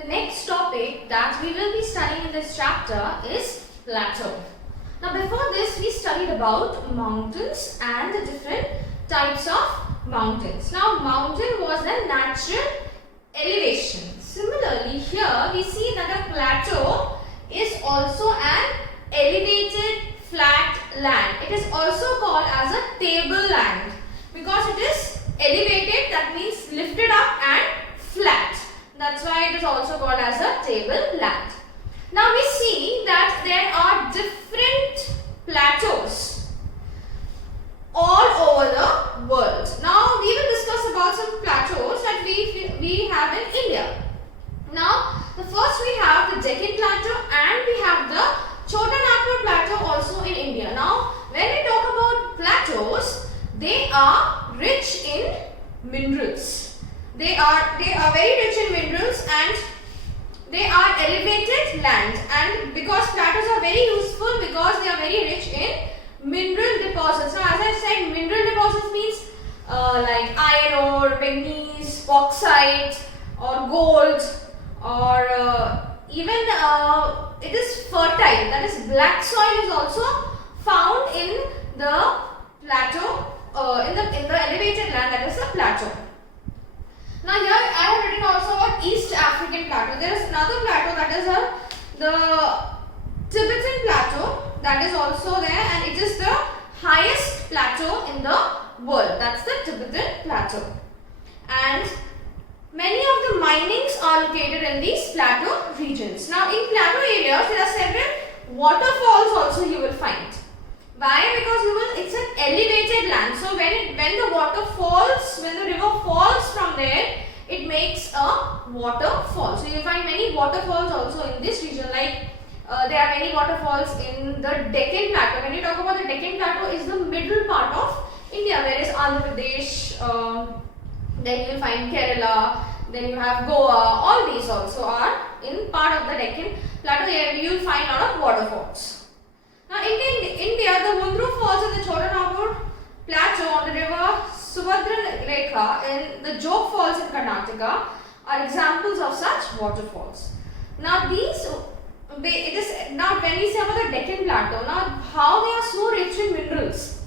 The next topic that we will be studying in this chapter is plateau. Now before this we studied about mountains and the different types of mountains. Now mountain was a natural elevation. Similarly here we see that a plateau is also an elevated flat land. It is also called as a tableland because it is elevated, that means lifted up and flat. That's why it is also called as a tableland. Now we see that there are different plateaus all over the world. Now we will discuss about some plateaus that we have in India. Now the first we have the Deccan Plateau and we have the Chota Nagpur Plateau also in India. Now when we talk about plateaus, they are rich in minerals. They are very rich in minerals and they are elevated land, and because plateaus are very useful because they are very rich in mineral deposits. Now as I said, mineral deposits means like iron ore, manganese, bauxite or gold, or even it is fertile, that is black soil is also found in the plateau, in the elevated land, that is the plateau. Now here I have written also about East African Plateau. There is another plateau, that is the Tibetan Plateau, that is also there, and it is the highest plateau in the world. That's the Tibetan Plateau. And many of the minings are located in these plateau regions. Now in plateau areas there are several waterfalls also you will find. Why? Because it's an elevated land. So when the water falls, when the river falls from there, it makes a waterfall. So you find many waterfalls also in this region. Like there are many waterfalls in the Deccan Plateau. When you talk about the Deccan Plateau, is the middle part of India, whereas Andhra Pradesh, then you will find Kerala, then you have Goa. All these also are in part of the Deccan Plateau. Here you will find a lot of waterfalls. Now in India, the Mundru Falls in the Chota Nagpur Plateau on the river Subhadra Rekha and the Jog Falls in Karnataka are examples of such waterfalls. Now when we say about the Deccan Plateau, now how they are so rich in minerals?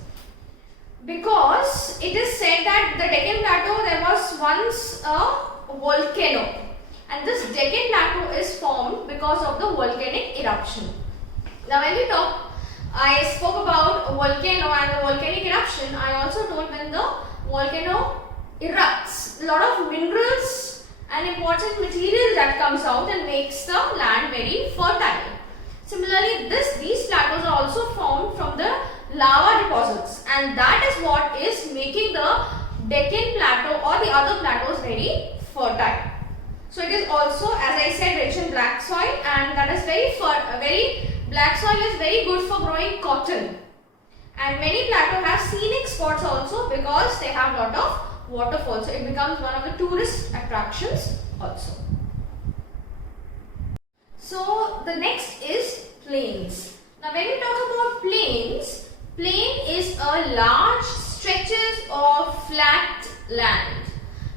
Because it is said that the Deccan Plateau, there was once a volcano, and this Deccan Plateau is formed because of the volcanic eruption. Now when we talk, I spoke about a volcano and the volcanic eruption. I also told when the volcano erupts, a lot of minerals and important material that comes out and makes the land very fertile. Similarly, these plateaus are also formed from the lava deposits, and that is what is making the Deccan Plateau or the other plateaus very fertile. So it is also, as I said, rich in black soil, and that is black soil is very good for growing cotton. And many plateaus have scenic spots also because they have lot of waterfalls. So it becomes one of the tourist attractions also. So the next is plains. Now when we talk about plains, plain is a large stretches of flat land.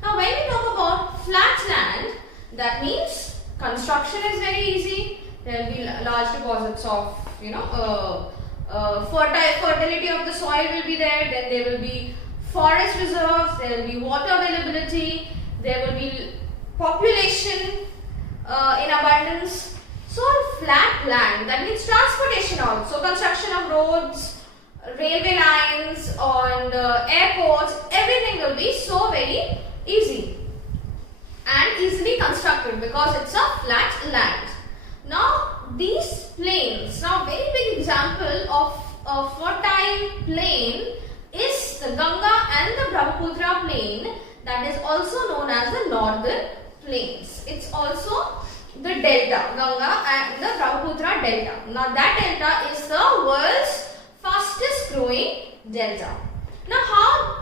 Now when we talk about flat land, that means construction is very easy. There will be large deposits of fertility of the soil will be there. Then there will be forest reserves. There will be water availability. There will be population in abundance. So flat land, that means transportation also, construction of roads, railway lines, and airports, everything will be so very easy and easily constructed because it's a flat land. Now these plains, now very big example of a fertile plain is the Ganga and the Brahmaputra plain, that is also known as the northern plains. It's also the delta, Ganga and the Brahmaputra delta. Now that delta is the world's fastest growing delta. Now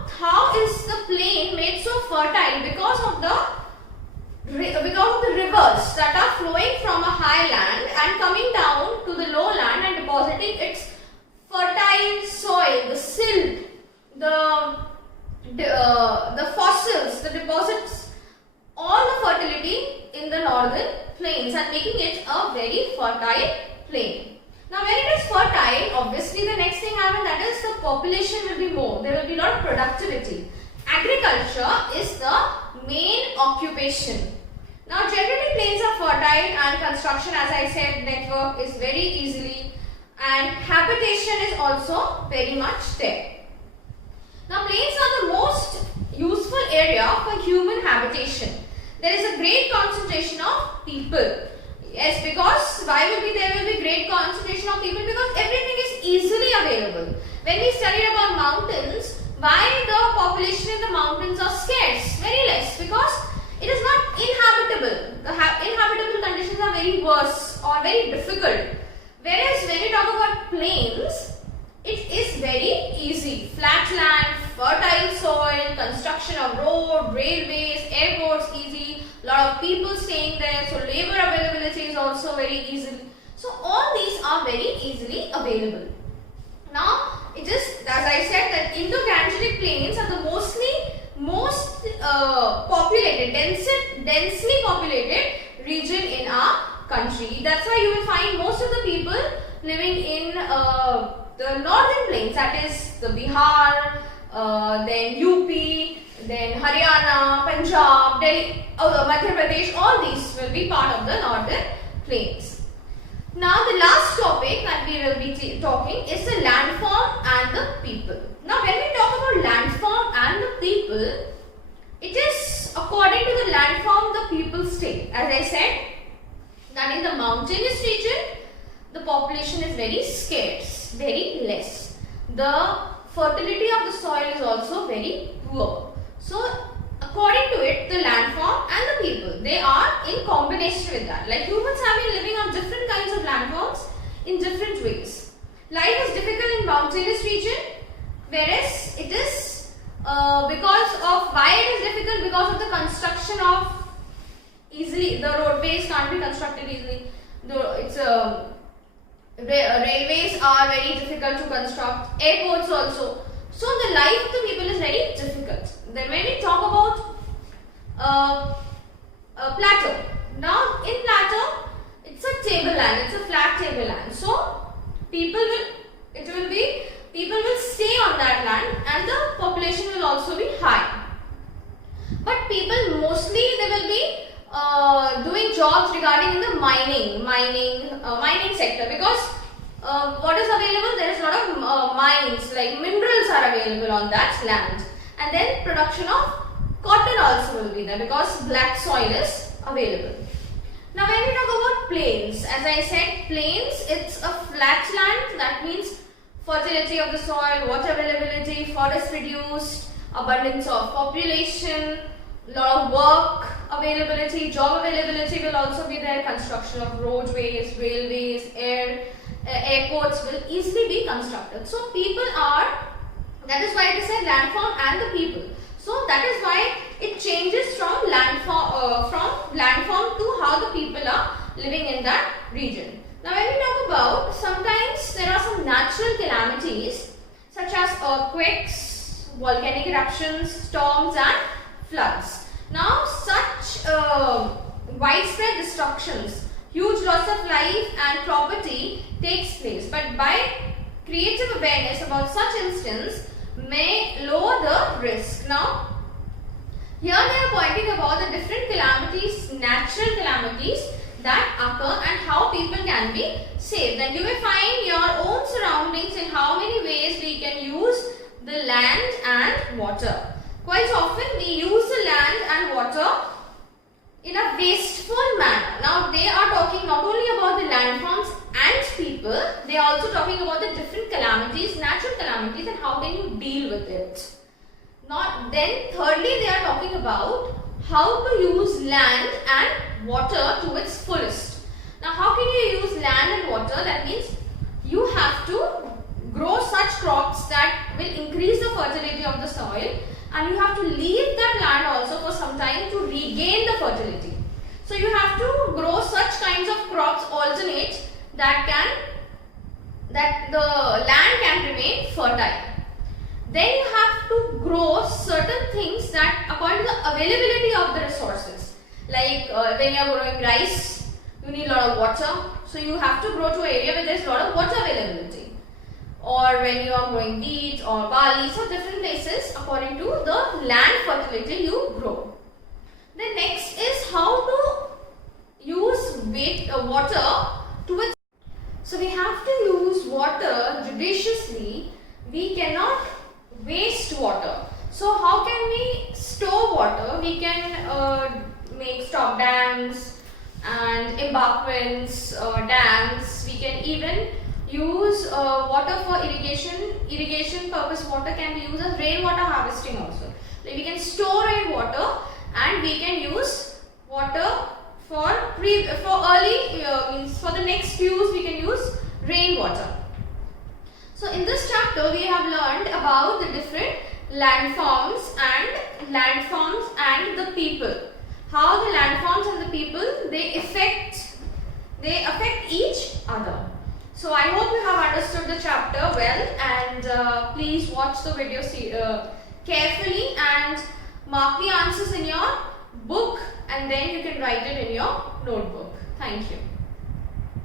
how is the plain made so fertile? Because of the rivers that are flowing from a high land and coming down to the low land and depositing its fertile soil, the silt, the fossils, the deposits, all the fertility in the north northern plains and making it a very fertile plain. Now when it is fertile, obviously the next thing happens, that is the population will be more. There will be a lot of productivity. Agriculture is the main occupation. Now generally plains are fertile and construction, as I said, network is very easily, and habitation is also very much there. Now plains are the most useful area for human habitation. There is a great concentration of people. Yes, because why will there will be great concentration of people? Because everything is easily available. When we studied about mountains, why the population in the mountains are scarce? Very less, because it is not inhabitable. The inhabitable conditions are very worse or very difficult. Whereas when we talk about plains, it is very easy. Flat land, fertile soil, construction of road, railways, airports easy. Lot of people staying there, so labor availability is also very easy. So all these are very easily available. Now it is, as I said, that Indo-Gangetic plains are the most populated, densely populated region in our country. That's why you will find most of the people living in the northern plains, that is the Bihar, then UP, then Haryana, Punjab, Delhi, Madhya Pradesh, all these will be part of the northern plains. Now the last topic that we will be talking is the landform and the people. Now when we talk about landform and the people, it is according to the landform the people stay. As I said, that in the mountainous region, the population is very scarce, very less. The fertility of the soil is also very poor. So according to it, the landform and the people, they are in combination with that. Like humans have been living on different kinds of landforms in different ways. Life is difficult in mountainous region, whereas it is because of why it is difficult, because of the construction of easily, the roadways can't be constructed easily. Railways are very difficult to construct, airports also. So the life of the people is very difficult. Then when we talk about plateau, now in plateau it's a tableland, it's a flat tableland. So people will stay on that land and the population will also be high. But people mostly they will be doing jobs regarding the mining sector, because what is available, there is a lot of mines, like minerals are available on that land, and then production of cotton also will be there because black soil is available. Now when we talk about plains, as I said, plains, it's a flat land, that means fertility of the soil, water availability, forest reduced, abundance of population, lot of work availability, job availability will also be there, construction of roadways, railways, airports will easily be constructed. So people are, that is why it is said landform and the people. So that is why it changes from landform to how the people are living in that region. Now when we talk about, sometimes there are some natural calamities such as earthquakes, volcanic eruptions, storms and floods. Now such widespread destructions, huge loss of life and property takes place, but by creative awareness about such instances may lower the risk. Now here they are pointing about the different calamities, natural calamities that occur and how people can be saved. Then you will find your own surroundings in how many ways we can use the land and water. Quite often we use the land and water in a wasteful manner. Now they are talking not only about the landforms and people, they are also talking about the different calamities, natural calamities, and how can you deal with it. Then thirdly they are talking about how to use land and water to its fullest. Now how can you use land and water? That means you have to grow such crops that will increase the fertility of the soil, and you have to leave that land also for some time to regain the fertility. So you have to grow such kinds of crops alternate that the land can remain fertile. Then you have to grow certain things that according to the availability of the resources. Like when you are growing rice, you need a lot of water. So you have to grow to an area where there is a lot of water availability. Or when you are growing wheat or barley, so different places according to the land fertility you grow. Then next is how to use water to its. So we have to use water judiciously. We cannot waste water. So how can we store water? We can make stop dams and embankments, dams. We can even use water for irrigation purpose. Water can be used as rainwater harvesting also. Like we can store rainwater and we can use water for early means for the next use we can use rainwater. So in this chapter we have learned about the different landforms and the people. How the landforms and the people they affect each other. So I hope you have understood the chapter well, and please watch the video carefully and mark the answers in your book, and then you can write it in your notebook. Thank you.